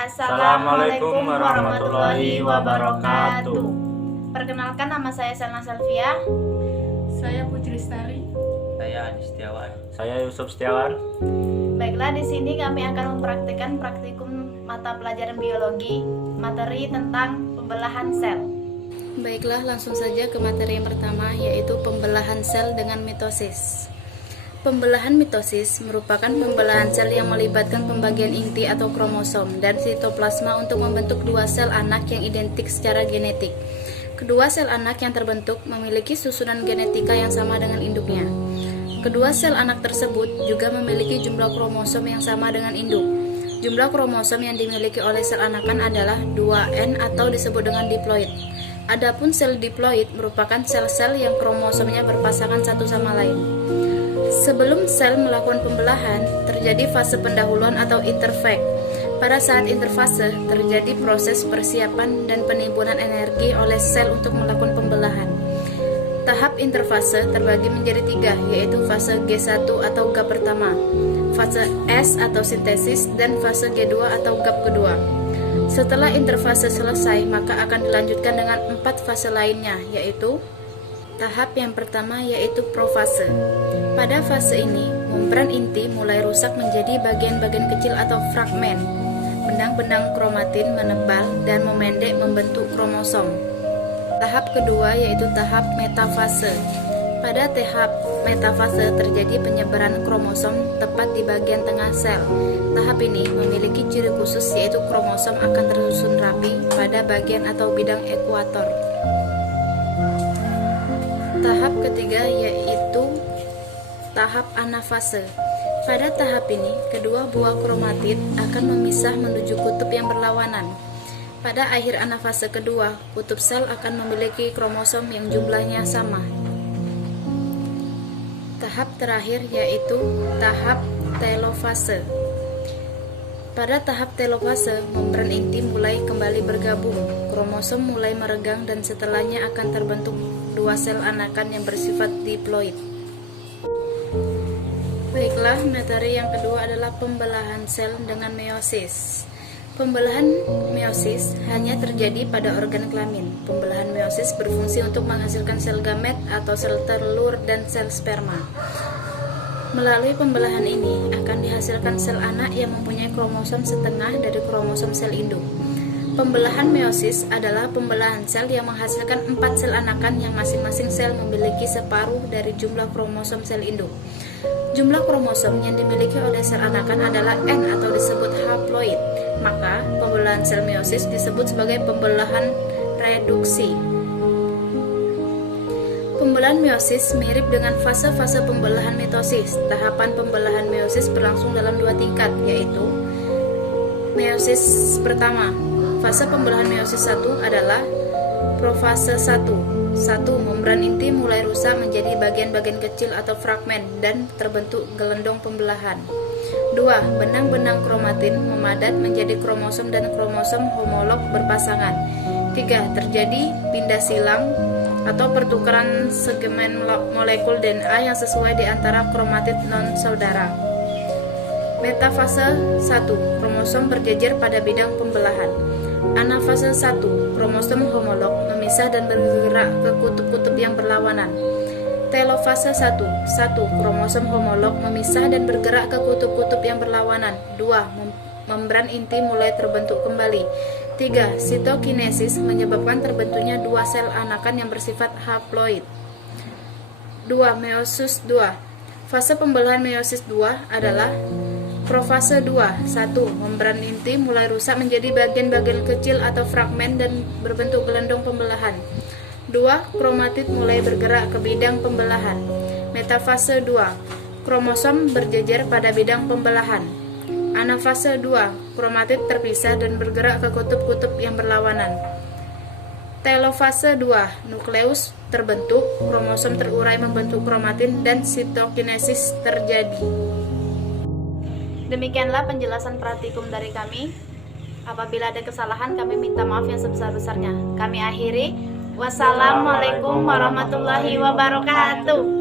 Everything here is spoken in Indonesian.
Assalamualaikum warahmatullahi wabarakatuh. Perkenalkan, nama saya Selna Selvia. Saya Putri Lestari. Saya Adi Setiawan. Saya Yusuf Setiawan. Baiklah, di sini kami akan mempraktikkan praktikum mata pelajaran biologi, materi tentang pembelahan sel. Baiklah, langsung saja ke materi yang pertama, yaitu pembelahan sel dengan mitosis. Pembelahan mitosis merupakan pembelahan sel yang melibatkan pembagian inti atau kromosom dan sitoplasma untuk membentuk dua sel anak yang identik secara genetik. Kedua sel anak yang terbentuk memiliki susunan genetika yang sama dengan induknya. Kedua sel anak tersebut juga memiliki jumlah kromosom yang sama dengan induk. Jumlah kromosom yang dimiliki oleh sel anakan adalah 2N atau disebut dengan diploid. Adapun sel diploid merupakan sel-sel yang kromosomnya berpasangan satu sama lain. Sebelum sel melakukan pembelahan, terjadi fase pendahuluan atau interfase. Pada saat interfase, terjadi proses persiapan dan penimbunan energi oleh sel untuk melakukan pembelahan. Tahap interfase terbagi menjadi tiga, yaitu fase G1 atau gap pertama, fase S atau sintesis, dan fase G2 atau gap kedua. Setelah interfase selesai, maka akan dilanjutkan dengan 4 fase lainnya, yaitu tahap yang pertama yaitu profase. Pada fase ini, membran inti mulai rusak menjadi bagian-bagian kecil atau fragmen. Benang-benang kromatin menebal dan memendek membentuk kromosom. Tahap kedua yaitu tahap metafase. Pada tahap metafase terjadi penyebaran kromosom tepat di bagian tengah sel. Tahap ini memiliki ciri khusus yaitu kromosom akan tersusun rapi pada bagian atau bidang ekuator. Tahap ketiga yaitu tahap anafase. Pada tahap ini, kedua buah kromatid akan memisah menuju kutub yang berlawanan. Pada akhir anafase kedua, kutub sel akan memiliki kromosom yang jumlahnya sama. Tahap terakhir yaitu tahap telofase. Pada tahap telofase, membran inti mulai kembali bergabung, kromosom mulai meregang dan setelahnya akan terbentuk dua sel anakan yang bersifat diploid. Baiklah, materi yang kedua adalah pembelahan sel dengan meiosis. Pembelahan meiosis hanya terjadi pada organ kelamin. Pembelahan meiosis berfungsi untuk menghasilkan sel gamet atau sel telur dan sel sperma. Melalui pembelahan ini akan dihasilkan sel anak yang mempunyai kromosom setengah dari kromosom sel induk. Pembelahan meiosis adalah pembelahan sel yang menghasilkan 4 sel anakan yang masing-masing sel memiliki separuh dari jumlah kromosom sel induk. Jumlah kromosom yang dimiliki oleh sel anakan adalah N atau disebut haploid. Maka, pembelahan sel meiosis disebut sebagai pembelahan reduksi. Pembelahan meiosis mirip dengan fase-fase pembelahan mitosis. Tahapan pembelahan meiosis berlangsung dalam 2 tingkat, yaitu meiosis pertama. Fase pembelahan meiosis 1 adalah profase 1. 1. Membran inti mulai rusak menjadi bagian-bagian kecil atau fragmen dan terbentuk gelendong pembelahan. 2. Benang-benang kromatin memadat menjadi kromosom dan kromosom homolog berpasangan. 3. Terjadi pindah silang atau pertukaran segmen molekul DNA yang sesuai di antara kromatid non-saudara. Metafase 1. Kromosom berjejer pada bidang pembelahan. Anafase 1. Kromosom homolog memisah dan bergerak ke kutub-kutub yang berlawanan. Telofase 1. 1. Kromosom homolog memisah dan bergerak ke kutub-kutub yang berlawanan. 2. Membran inti mulai terbentuk kembali. 3. Sitokinesis menyebabkan terbentuknya dua sel anakan yang bersifat haploid. 2. Meiosis 2. Fase pembelahan meiosis 2 adalah profase 2. 1. Membran inti mulai rusak menjadi bagian-bagian kecil atau fragmen dan berbentuk gelendong pembelahan. 2. Kromatid mulai bergerak ke bidang pembelahan. Metafase 2. Kromosom berjejer pada bidang pembelahan. Anafase 2. Kromatid terpisah dan bergerak ke kutub-kutub yang berlawanan. Telofase 2. Nukleus terbentuk, kromosom terurai membentuk kromatin dan sitokinesis terjadi. Demikianlah penjelasan praktikum dari kami. Apabila ada kesalahan, kami minta maaf yang sebesar-besarnya. Kami akhiri. Wassalamualaikum warahmatullahi wabarakatuh.